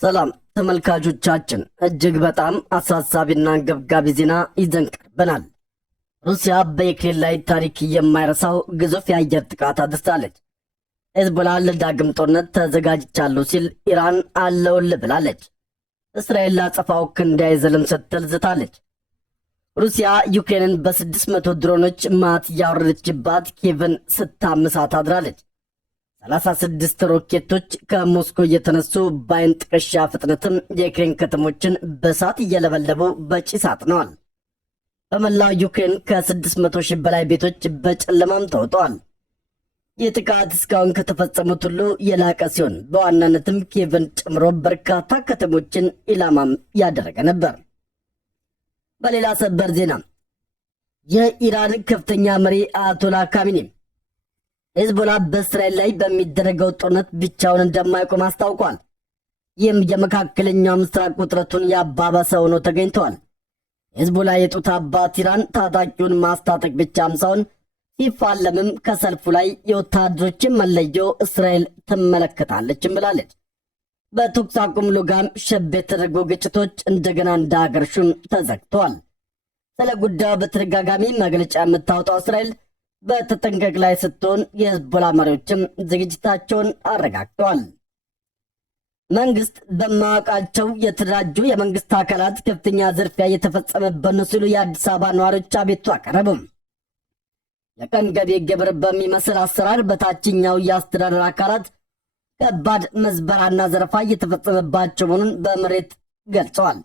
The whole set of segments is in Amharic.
ሰላም ተመልካቾቻችን፣ እጅግ በጣም አሳሳቢና አንገብጋቢ ዜና ይዘን ቀርበናል። ሩሲያ በዩክሬን ላይ ታሪክ የማይረሳው ግዙፍ የአየር ጥቃት አድርሳለች። ሄዝቦላ ለዳግም ጦርነት ተዘጋጅቻለሁ ሲል ኢራን አለውልህ ብላለች። እስራኤል ላጸፋው ክንድ አይዘልም ስትል ዝታለች። ሩሲያ ዩክሬንን በ600 ድሮኖች ማት ያወረደችባት ኪየቭን ስታምሳት አድራለች። 36 ሮኬቶች ከሞስኮ እየተነሱ በአይን ጥቅሻ ፍጥነትም የዩክሬን ከተሞችን በእሳት እየለበለቡ በጭስ አጥነዋል። በመላው ዩክሬን ከ600 ሺህ በላይ ቤቶች በጨለማም ተውጠዋል። ይህ ጥቃት እስካሁን ከተፈጸሙት ሁሉ የላቀ ሲሆን በዋናነትም ኪየቭን ጨምሮ በርካታ ከተሞችን ኢላማም ያደረገ ነበር። በሌላ ሰበር ዜና የኢራን ከፍተኛ መሪ አያቶላ ካሚኒ ሄዝቦላ በእስራኤል ላይ በሚደረገው ጦርነት ብቻውን እንደማይቆም አስታውቋል። ይህም የመካከለኛው ምስራቅ ውጥረቱን ያባባሰ ሆኖ ተገኝተዋል። ሄዝቦላ የጡት አባት ኢራን ታጣቂውን ማስታጠቅ ብቻም ሳይሆን ሲፋለምም ከሰልፉ ላይ የወታደሮችን መለዮ እስራኤል ትመለከታለችም ብላለች። በተኩስ አቁም ሉጋም ሸብ የተደረጉ ግጭቶች እንደገና እንዳገረሹም ተዘግተዋል። ስለ ጉዳዩ በተደጋጋሚ መግለጫ የምታወጣው እስራኤል በተጠንቀቅ ላይ ስትሆን የሄዝቦላ መሪዎችም ዝግጅታቸውን አረጋግጠዋል። መንግስት በማወቃቸው የተደራጁ የመንግስት አካላት ከፍተኛ ዝርፊያ እየተፈጸመበት ነው ሲሉ የአዲስ አበባ ነዋሪዎች አቤቱታ አቀረቡም። የቀን ገቢ ግብር በሚመስል አሰራር በታችኛው የአስተዳደር አካላት ከባድ መዝበራና ዘረፋ እየተፈጸመባቸው መሆኑን በምሬት ገልጸዋል።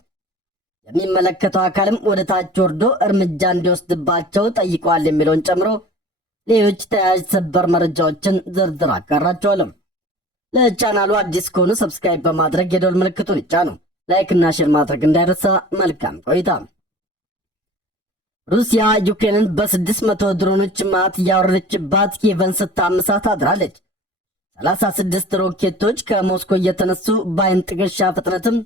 የሚመለከተው አካልም ወደ ታች ወርዶ እርምጃ እንዲወስድባቸው ጠይቀዋል የሚለውን ጨምሮ ሌሎች ተያያዥ ሰበር መረጃዎችን ዝርዝር አጋራቸዋለሁ። ለቻናሉ አዲስ ከሆኑ ሰብስክራይብ በማድረግ የደወል ምልክቱን ይጫኑ። ላይክና ሼር ማድረግ እንዳይረሳ። መልካም ቆይታ። ሩሲያ ዩክሬንን በ600 ድሮኖች ማት ያወረደችባት ኪየቭን ስታምሳት አድራለች። 36 ሮኬቶች ከሞስኮ እየተነሱ በአይን ጥቅሻ ፍጥነትም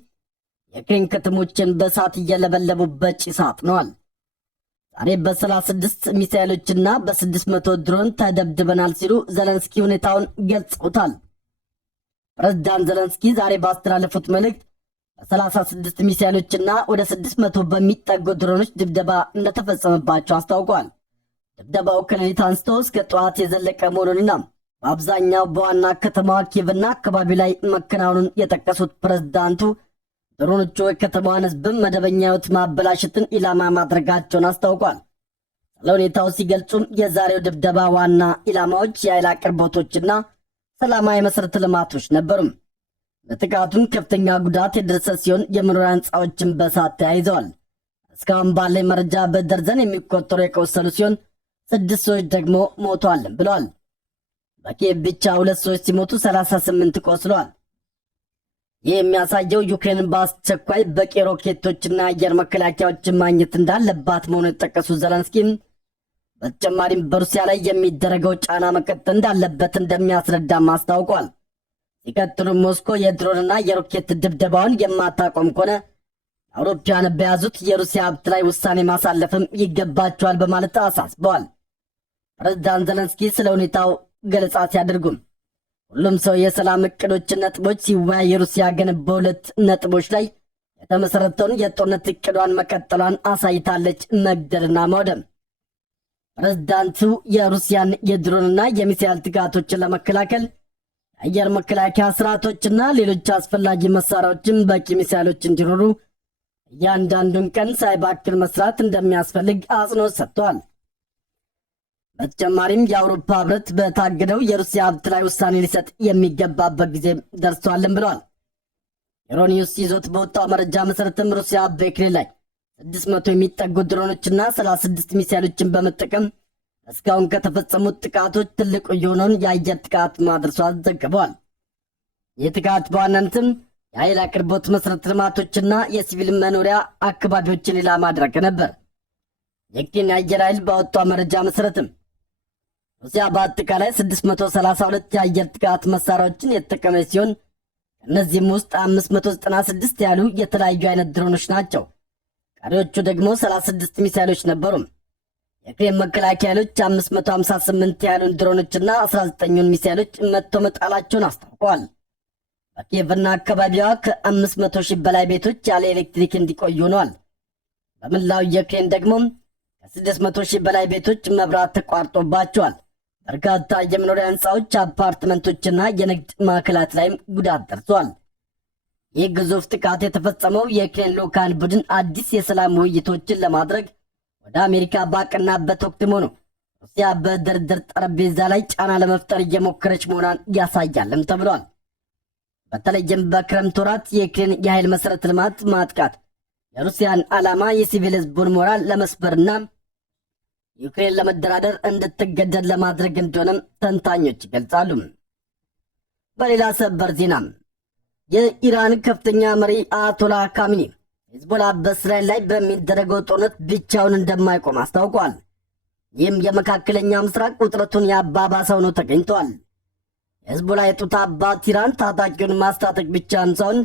የዩክሬን ከተሞችን በእሳት እየለበለቡ በጭስ አጥነዋል። ዛሬ በ36 ሚሳኤሎችና በ600 ድሮን ተደብድበናል ሲሉ ዘለንስኪ ሁኔታውን ገልጸውታል። ፕሬዝዳንት ዘለንስኪ ዛሬ ባስተላለፉት መልእክት በ36 ሚሳኤሎችና ወደ 600 በሚጠጉ ድሮኖች ድብደባ እንደተፈጸመባቸው አስታውቋል። ድብደባው ከሌሊት አንስቶ እስከ ጠዋት የዘለቀ መሆኑንና በአብዛኛው በዋና ከተማዋ ኪየቭና አካባቢ ላይ መከናወኑን የጠቀሱት ፕሬዝዳንቱ ድሮኖቹ የከተማዋን ሕዝብም መደበኛ ሕይወት ማበላሸትን ኢላማ ማድረጋቸውን አስታውቋል። ስለ ሁኔታው ሲገልጹም የዛሬው ድብደባ ዋና ኢላማዎች የኃይል አቅርቦቶችና ሰላማዊ መሠረተ ልማቶች ነበሩም። በጥቃቱም ከፍተኛ ጉዳት የደረሰ ሲሆን የመኖሪያ ሕንፃዎችን በእሳት ተያይዘዋል። እስካሁን ባለኝ መረጃ በደርዘን የሚቆጠሩ የቆሰሉ ሲሆን 6 ሰዎች ደግሞ ሞተዋል ብለዋል። በኪየቭ ብቻ 2 ሰዎች ሲሞቱ 38 ቆስለዋል። ይህ የሚያሳየው ዩክሬንን በአስቸኳይ በቂ ሮኬቶችና አየር መከላከያዎችን ማግኘት እንዳለባት መሆኑን የጠቀሱት ዘለንስኪም በተጨማሪም በሩሲያ ላይ የሚደረገው ጫና መቀጠል እንዳለበት እንደሚያስረዳም አስታውቋል። ሲቀጥሉም ሞስኮ የድሮንና የሮኬት ድብደባውን የማታቆም ከሆነ አውሮፓውያን በያዙት የሩሲያ ሀብት ላይ ውሳኔ ማሳለፍም ይገባቸዋል በማለት አሳስበዋል። ፕሬዝዳንት ዘለንስኪ ስለ ሁኔታው ገለጻ ሲያደርጉም ሁሉም ሰው የሰላም እቅዶችን ነጥቦች ሲወያይ ሩሲያ ግን በሁለት ነጥቦች ላይ የተመሰረተውን የጦርነት እቅዷን መቀጠሏን አሳይታለች፣ መግደልና ማውደም። ፕሬዝዳንቱ የሩሲያን የድሮንና የሚሳኤል ጥቃቶችን ለመከላከል የአየር መከላከያ ስርዓቶችና ሌሎች አስፈላጊ መሳሪያዎችን በቂ ሚሳኤሎች እንዲኖሩ እያንዳንዱን ቀን ሳይባክን መስራት እንደሚያስፈልግ አጽንኦት ሰጥተዋል። በተጨማሪም የአውሮፓ ህብረት በታገደው የሩሲያ ሀብት ላይ ውሳኔ ሊሰጥ የሚገባበት ጊዜ ደርሷልም ብለዋል። ዩሮኒውስ ይዞት በወጣው መረጃ መሰረትም ሩሲያ በዩክሬን ላይ 600 የሚጠጉ ድሮኖችና 36 ሚሳኤሎችን በመጠቀም እስካሁን ከተፈጸሙት ጥቃቶች ትልቁ የሆነውን የአየር ጥቃት ማድረሷ ዘግበዋል። ይህ ጥቃት በዋናነትም የኃይል አቅርቦት መሠረተ ልማቶችና የሲቪል መኖሪያ አካባቢዎችን ኢላማ ማድረግ ነበር። የዩክሬን የአየር ኃይል ባወጣው መረጃ መሰረትም ሩሲያ በአጠቃላይ 632 የአየር ጥቃት መሳሪያዎችን የተጠቀመች ሲሆን ከእነዚህም ውስጥ 596 ያሉ የተለያዩ አይነት ድሮኖች ናቸው። ቀሪዎቹ ደግሞ 36 ሚሳኤሎች ነበሩ። የዩክሬን መከላከያ ኃይሎች 558 ያሉን ድሮኖችና 19ኙን ሚሳኤሎች መጥቶ መጣላቸውን አስታውቀዋል። በኪየቭና አካባቢዋ ከ500 ሺህ በላይ ቤቶች ያለ ኤሌክትሪክ እንዲቆዩ ሆነዋል። በመላው ዩክሬን ደግሞ ከ600 ሺህ በላይ ቤቶች መብራት ተቋርጦባቸዋል። በርካታ የመኖሪያ ህንፃዎች፣ አፓርትመንቶችና የንግድ ማዕከላት ላይም ጉዳት ደርሷል። ይህ ግዙፍ ጥቃት የተፈጸመው የዩክሬን ልዑካን ቡድን አዲስ የሰላም ውይይቶችን ለማድረግ ወደ አሜሪካ ባቀናበት ወቅትም ሆኖ ሩሲያ በድርድር ጠረጴዛ ላይ ጫና ለመፍጠር እየሞከረች መሆኗን ያሳያልም ተብሏል። በተለይም በክረምት ወራት የዩክሬን የኃይል መሠረተ ልማት ማጥቃት የሩሲያን ዓላማ የሲቪል ህዝቡን ሞራል ለመስበርና ዩክሬን ለመደራደር እንድትገደድ ለማድረግ እንደሆነም ተንታኞች ይገልጻሉ። በሌላ ሰበር ዜና የኢራን ከፍተኛ መሪ አያቶላ ካሚኒ ሂዝቦላ በእስራኤል ላይ በሚደረገው ጦርነት ብቻውን እንደማይቆም አስታውቋል። ይህም የመካከለኛ ምስራቅ ውጥረቱን ያባባሰው ነው ተገኝቷል። የሂዝቦላ የጡት አባት ኢራን ታጣቂውን ማስታጠቅ ብቻም ሳይሆን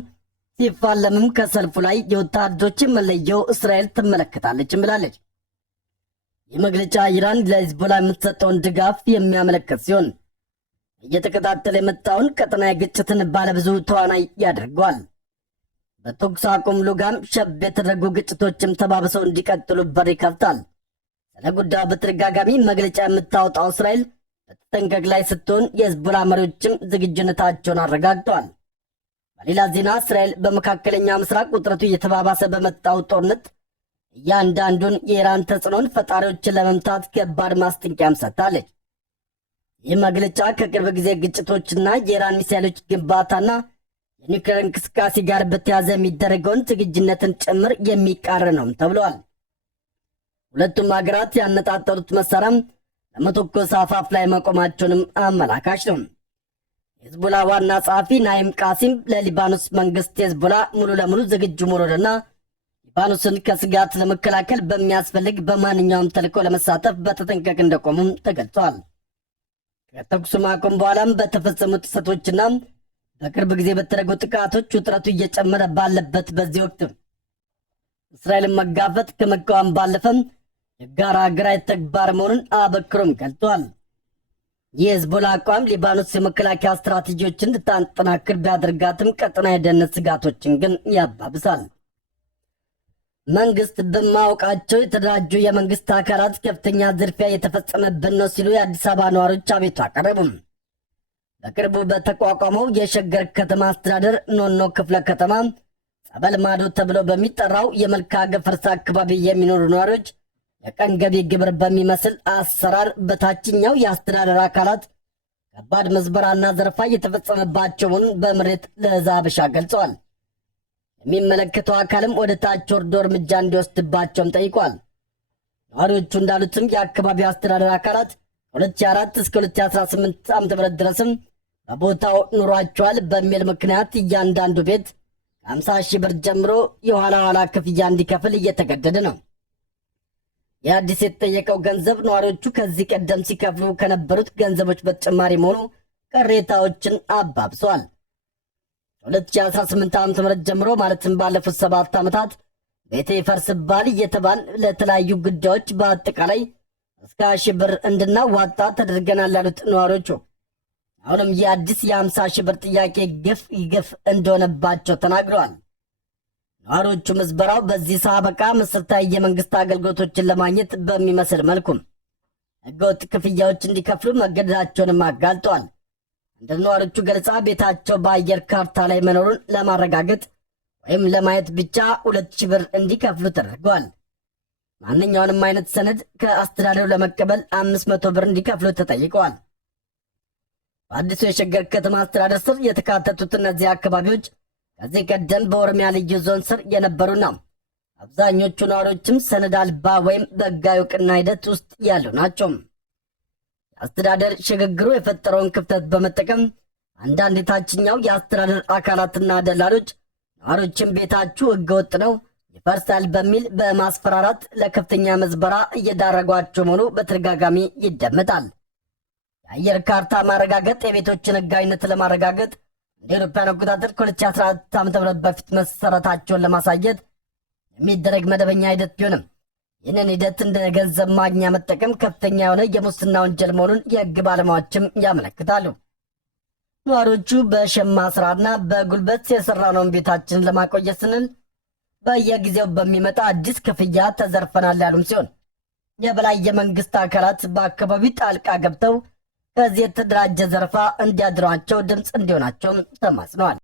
ሲፋለምም ከሰልፉ ላይ የወታደሮችን መለየው እስራኤል ትመለከታለችም ብላለች። ይህ መግለጫ ኢራን ለሂዝቦላ የምትሰጠውን ድጋፍ የሚያመለክት ሲሆን እየተከታተለ የመጣውን ቀጠናዊ ግጭትን ባለብዙ ተዋናይ ያደርገዋል። በተኩስ አቁም ሉጋም ሸብ የተደረጉ ግጭቶችም ተባብሰው እንዲቀጥሉ በር ይከፍታል። ስለ ጉዳዩ በተደጋጋሚ መግለጫ የምታወጣው እስራኤል በተጠንቀቅ ላይ ስትሆን የሂዝቦላ መሪዎችም ዝግጁነታቸውን አረጋግጠዋል። በሌላ ዜና እስራኤል በመካከለኛ ምስራቅ ውጥረቱ እየተባባሰ በመጣው ጦርነት እያንዳንዱን የኢራን ተጽዕኖን ፈጣሪዎችን ለመምታት ከባድ ማስጠንቀቂያም ሰጥታለች። ይህ መግለጫ ከቅርብ ጊዜ ግጭቶችና የኢራን ሚሳይሎች ግንባታና የኒውክሌር እንቅስቃሴ ጋር በተያያዘ የሚደረገውን ዝግጁነትን ጭምር የሚቃረን ነውም ተብለዋል። ሁለቱም ሀገራት ያነጣጠሩት መሳሪያም ለመተኮስ አፋፍ ላይ መቆማቸውንም አመላካች ነው። የሂዝቦላ ዋና ጸሐፊ ናይም ቃሲም ለሊባኖስ መንግስት ሂዝቦላ ሙሉ ለሙሉ ዝግጁ መሆኑንና ሊባኖስን ከስጋት ለመከላከል በሚያስፈልግ በማንኛውም ተልዕኮ ለመሳተፍ በተጠንቀቅ እንደቆሙም ተገልጿል። ከተኩስ ማቆም በኋላም በተፈጸሙ ጥሰቶችና በቅርብ ጊዜ በተደረጉ ጥቃቶች ውጥረቱ እየጨመረ ባለበት በዚህ ወቅት እስራኤልን መጋፈጥ ከመቃወም ባለፈም የጋራ ሀገራዊ ተግባር መሆኑን አበክሮም ገልጧል። ይህ የሂዝቦላ አቋም ሊባኖስ የመከላከያ ስትራቴጂዎችን እንድታጠናክር ቢያደርጋትም ቀጠናዊ የደህንነት ስጋቶችን ግን ያባብሳል። መንግስት በማወቃቸው የተደራጁ የመንግስት አካላት ከፍተኛ ዝርፊያ የተፈጸመብን ነው ሲሉ የአዲስ አበባ ነዋሪዎች አቤቱ አቀረቡም። በቅርቡ በተቋቋመው የሸገር ከተማ አስተዳደር ኖኖ ክፍለ ከተማ ጸበል ማዶ ተብሎ በሚጠራው የመልካ ገፈርሳ አካባቢ የሚኖሩ ነዋሪዎች የቀን ገቢ ግብር በሚመስል አሰራር በታችኛው የአስተዳደር አካላት ከባድ መዝበራና ዘረፋ የተፈጸመባቸው መሆኑን በምሬት ለዛብሻ ገልጸዋል። የሚመለከተው አካልም ወደ ታች ወርዶ እርምጃ እንዲወስድባቸውም ጠይቋል። ነዋሪዎቹ እንዳሉትም የአካባቢው አስተዳደር አካላት ከ2004 እስከ 2018 ዓ.ም ድረስም በቦታው ኑሯቸዋል በሚል ምክንያት እያንዳንዱ ቤት ከ50 ሺህ ብር ጀምሮ የኋላ ኋላ ክፍያ እንዲከፍል እየተገደደ ነው። የአዲስ የተጠየቀው ገንዘብ ነዋሪዎቹ ከዚህ ቀደም ሲከፍሉ ከነበሩት ገንዘቦች በተጨማሪ መሆኑ ቅሬታዎችን አባብሰዋል። ከ2018 ዓ.ም ጀምሮ ማለትም ባለፉት 7 ዓመታት ቤቴ ይፈርስባል እየተባል ለተለያዩ ጉዳዮች በአጠቃላይ እስከ 1000 ብር እንድናዋጣ ተደርገናል ያሉት ነዋሪዎቹ አሁንም የአዲስ የ50 ሺህ ብር ጥያቄ ግፍ እንደሆነባቸው ተናግረዋል። ነዋሪዎቹ ምዝበራው በዚህ ሳበቃ መሰረታዊ የመንግስት አገልግሎቶችን ለማግኘት በሚመስል መልኩም ህገወጥ ክፍያዎች እንዲከፍሉ መገደዳቸውንም አጋልጠዋል። እንደ ነዋሪዎቹ ገለጻ ቤታቸው በአየር ካርታ ላይ መኖሩን ለማረጋገጥ ወይም ለማየት ብቻ 2000 ብር እንዲከፍሉ ተደርገዋል። ማንኛውንም አይነት ሰነድ ከአስተዳደሩ ለመቀበል 500 ብር እንዲከፍሉ ተጠይቀዋል። በአዲሱ የሸገር ከተማ አስተዳደር ስር የተካተቱት እነዚህ አካባቢዎች ከዚህ ቀደም በኦሮሚያ ልዩ ዞን ስር የነበሩና አብዛኞቹ ነዋሪዎችም ሰነድ አልባ ወይም በሕጋዊ እውቅና ሂደት ውስጥ ያሉ ናቸው። የአስተዳደር ሽግግሩ የፈጠረውን ክፍተት በመጠቀም አንዳንድ የታችኛው የአስተዳደር አካላትና ደላሎች ነዋሪዎችን ቤታችሁ ሕገወጥ ነው ይፈርሳል በሚል በማስፈራራት ለከፍተኛ መዝበራ እየዳረጓቸው መሆኑ በተደጋጋሚ ይደመጣል። የአየር ካርታ ማረጋገጥ የቤቶችን ሕጋዊነት ለማረጋገጥ እንደ አውሮፓውያን አቆጣጠር ከ2014 ዓ.ም በፊት መሰረታቸውን ለማሳየት የሚደረግ መደበኛ ሂደት ቢሆንም ይህንን ሂደት እንደ ገንዘብ ማግኛ መጠቀም ከፍተኛ የሆነ የሙስና ወንጀል መሆኑን የሕግ ባለሙያዎችም ያመለክታሉ። ነዋሪዎቹ በሸማ ስራና በጉልበት የሰራነውን ቤታችንን ለማቆየት ስንል በየጊዜው በሚመጣ አዲስ ክፍያ ተዘርፈናል ያሉም ሲሆን የበላይ የመንግስት አካላት በአካባቢው ጣልቃ ገብተው ከዚህ የተደራጀ ዘረፋ እንዲያድኗቸው ድምፅ እንዲሆናቸውም ተማጽነዋል።